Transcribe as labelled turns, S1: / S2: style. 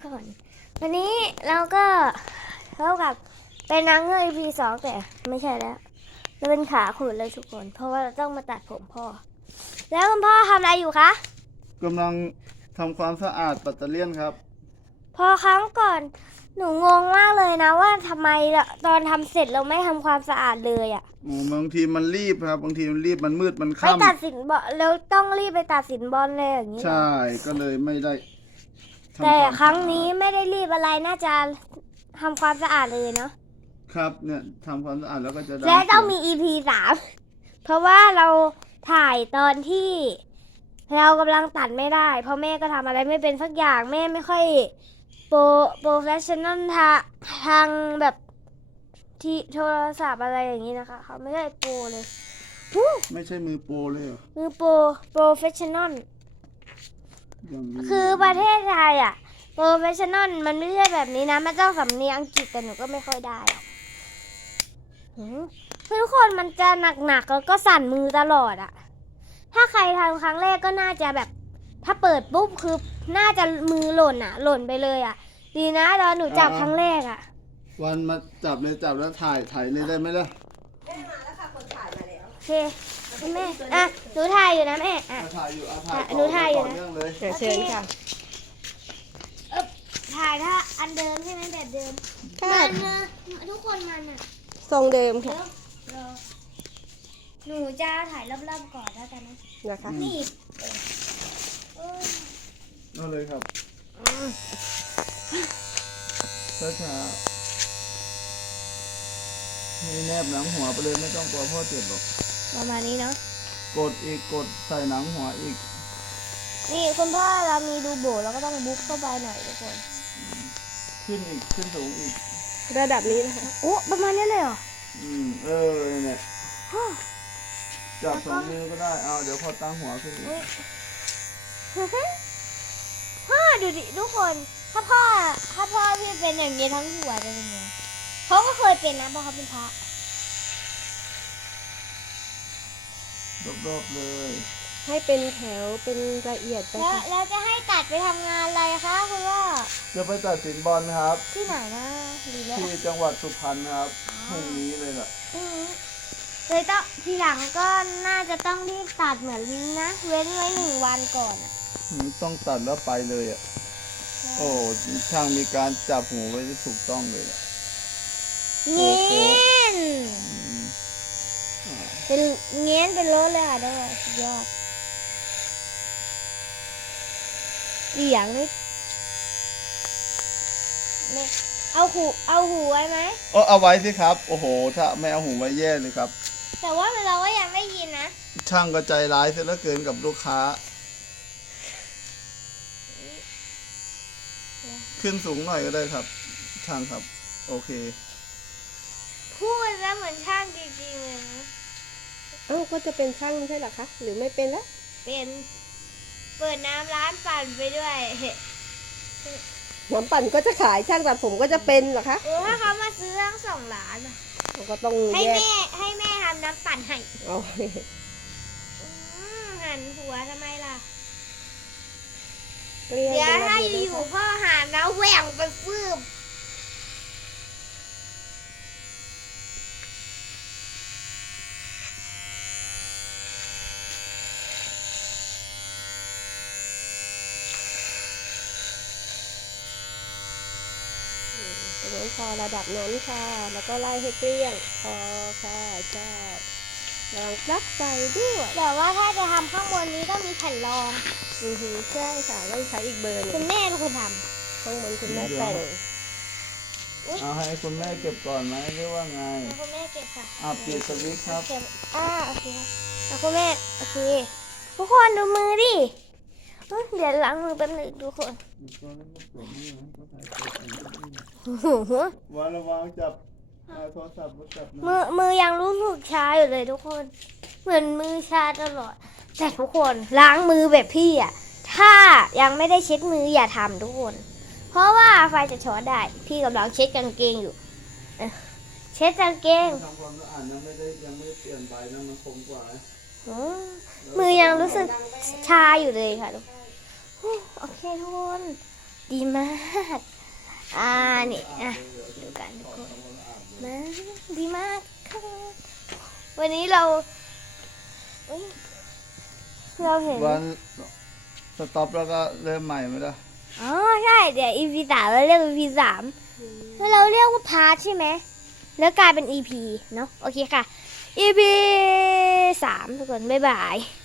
S1: คนวันนี้เราก็เท่ากับเป็นนางเงือก EP 2แต่ไม่ใช่แล้วเราเป็นขาขุดเลยทุกคนเพราะว่าเราต้องมาตัดผมพ่อแล้วคุณพ่อทำอะไรอยู่คะ
S2: กำลังทำความสะอาดปัตเตอร์เลียนครับ
S1: พอครั้งก่อนหนูงงมากเลยนะว่าทำไมตอนทำเสร็จเราไม่ทำความสะอาดเลยอ่ะ
S2: บางทีมันรีบครับบางทีมันรีบมันมืดมัน
S1: ไป
S2: ค่ำ
S1: ตัดสินบอลแล้วต้องรีบไปตัดสินบอลเลยอย่างนี้เหรอ
S2: ใช่ก็เลยไม่ได้ทำ
S1: แต่
S2: วาม
S1: ครั้งนี้ไม่ได้รีบอะไรน่าจะทำความสะอาดเลยเนาะ
S2: ครับเนี่ยทำความสะอาดแล้วก็จะได้
S1: และต้องมี EP 3เพราะว่าเราถ่ายตอนที่เรากำลังตัดไม่ได้เพราะแม่ก็ทำอะไรไม่เป็นสักอย่างแม่ไม่ค่อยโปรเฟชชั่นอลทางแบบที่โทรศัพท์อะไรอย่างนี้นะคะเขาไม่ได้โปรเลย
S2: ไม่ใช่มือโปรเลยเหรอ
S1: มือโปรเฟชชั่นอล
S2: อย่างนี้
S1: คือประเทศไทยอ่ะโปรเฟชชั่นอลมันไม่ใช่แบบนี้นะมันต้องสำเนียงอังกฤษแต่หนูก็ไม่ค่อยได้หรอกคือทุกคนมันจะหนักๆแล้วก็สั่นมือตลอดอ่ะถ้าใครทำครั้งแรกก็น่าจะแบบถ้าเปิดปุ๊บคือน่าจะมือหล่นอ่ะหล่นไปเลยอ่ะดีนะตอนหนูจับครั้งแรกอ่ะ
S2: วันมาจับเลยจับแล้วถ่ายเลยได้ไหมล่ะ
S3: แม่มาแล้วค่ะคนถ่ายมาแล้ว
S1: โอเคแม่อ่ะหนูถ่ายอยู่นะแม่อ่ะ
S2: ถ่ายอยู่ถ่าย
S1: หนูถ่ายอยู่นะ
S2: ต่เนื่องเลย
S3: เดี๋ยวเชิญค่ะ
S1: ถ่ายถ้าอันเดิมใช่ไหมแบบเดิม
S3: ค่ะ
S1: มันนะทุกคนมันอ่ะ
S3: ทรงเดิม
S1: เดี๋
S3: ค่ะ
S1: ยวรอหนูจะถ่ายรอบๆก่อนแล้วกันนะ
S3: นะคะ
S1: นี่เออ
S2: เอาเลยครับช้าๆให้แนบหนังหัวไปเลยไม่ต้องกลัวพ่อเจ็บหรอก
S1: ประมาณนี้เนาะ
S2: กดอีกกดใส่หนังหัวอีก
S1: นี่คุณพ่อเรามีดูโบเราก็ต้องบุ๊กเข้าไปหน่อยทุกคน
S2: ขึ้นอีกขึ้นสูงอีก
S3: ระดับนี้นะคะ
S1: โอ้ประมาณนี้เลยเหรอ
S2: เนี่ยจับสองมือก็ได้เอาเดี๋ยวพอตั้งหัวขึ้นอีก
S1: พ่อดูดิทุกคนถ้าพ่อพี่เป็นอย่างนี้ทั้งหัวจะเป็นไงเขาก็เคยเป็นนะเพราะเขาเป็นพระ
S2: รอบๆเลย
S3: ให้เป็นแถวเป็นละเอียดไป
S1: แล้ว
S3: ค่ะ
S1: แล้วจะให้ตัดไปทำงานอะไรคะคุณพ่อ
S2: จะไปตัดสินบอลครับ
S1: ที่ไหนนะดีแล้ว
S2: ที่จังหวัดสุพรรณครับพรุ่งนี้เลยล่ะ
S1: เลยต้องทีหลังก็น่าจะต้องรีบตัดเหมือนนะเว้นไว้1 วันก่อนอ่ะ
S2: ต้องตัดแล้วไปเลยอ่ะโอ้ช่างมีการจับหูไว้ที่ถูกต้องเลยล่ะ
S1: เงี้ยนเป็นเงี้ยนเป็นรถเลยอ่ะได้สุดยอดเสียงนี่ไม่เอาหูไว้ไหม
S2: เอาไว้สิครับโอ้โหถ้าไม่เอาหูไว้แย่เลยครับ
S1: แต่ว่าเราก็ยังได้ยินนะ
S2: ช่างก็ใจร้ายเสียเหลือเกินกับลูกค้า ขึ้นสูงหน่อยก็ได้ครับ ช่างครับ โอเค
S1: พูดแล้วเหมือนช่างจริงๆเลยนะ
S3: เอ้าก็จะเป็นช่างไม่ใช่เหรอคะหรือไม่เป็นแล้ว
S1: เป็นเปิดน้ำร้านปั่นไปด้วย
S3: น้ำปั่นก็จะขายช่างตัดผมก็จะเป็นเหรอคะ
S1: ถ้าเขามาซื้อทั้ง2 ร้านอะ
S3: เราก็ต้อง
S1: ให้
S3: แยก
S1: แม่ทำน้ำปั่นให้
S3: เอา
S1: หันหัวทำไมล่ะ
S3: เกลี้ยง
S1: เดี๋ยว
S3: เป็นระ
S1: ถ้า
S3: เบียบ
S1: อยู่
S3: นะคะ
S1: พ่อหันแล้วแหว่งไปฟืบ
S3: ตรงนั้นพอระดับนั้นค่ะ แล้วก็ไล่ให้เกลี้ยงพอค่ะใช่ระวังปลั๊กไฟด้วย
S1: แต่ว่าถ้าจะทำข้างบนนี้ต้องมีแผ่นรอง
S3: ใช่ค่ะต้องใช้อีกเบอร์หนึ
S1: คุ
S3: ง
S1: ณแม่เป็นคนท
S3: ข้างบนคุณแม่แต่ง
S2: เอาให้คุณแม่เก็บก่อนไหมหรือว่าไง
S1: ำแล้วคุณแม่เก็บค่ะ
S2: ปิดสวิตช์ครับ
S1: เก็บโอเคครับแล้วคุณแม่โอเคทุกคนดูมือดิเดี๋ยวล้างมือแป๊บหนึงทุกคนโอ้โห
S2: วันระวังจับโทรศัพท์จับนะ
S1: มือยังรู้สึกชาอยู่เลยทุกคน เหมือนมือชาตลอด แต่ทุกคนล้างมือแบบพี่อ่ะ ถ้ายังไม่ได้เช็ดมืออย่าทำทุกคน เพราะว่าไฟจะช็อตได้ พี่กำลังเช็ดกางเกงอยู่เช็ดกางเกง
S2: ทำความสะอาดยังไม่ได้เปลี่ยนไปนะมันคมกว่านะ
S1: มือยังรู้สึกชาอยู่เลยค่ะทุกคนโอเคทุกคนดีมาก นี่ดูกันทุกคนมาดีมากค่ะวันนี้เราอุ๊ยเราเห็น
S2: วันสต็อปแล้วก็เริ่มใหม่ไหมล่ะ
S1: อ๋อใช่เดี๋ยว EP 3เราเรียก EP 3แล้วเราเรียกว่าพาร์ทใช่ไหมแล้วกลายเป็น EP เนาะโอเคค่ะ EP 3ทุกคนบ๊ายบาย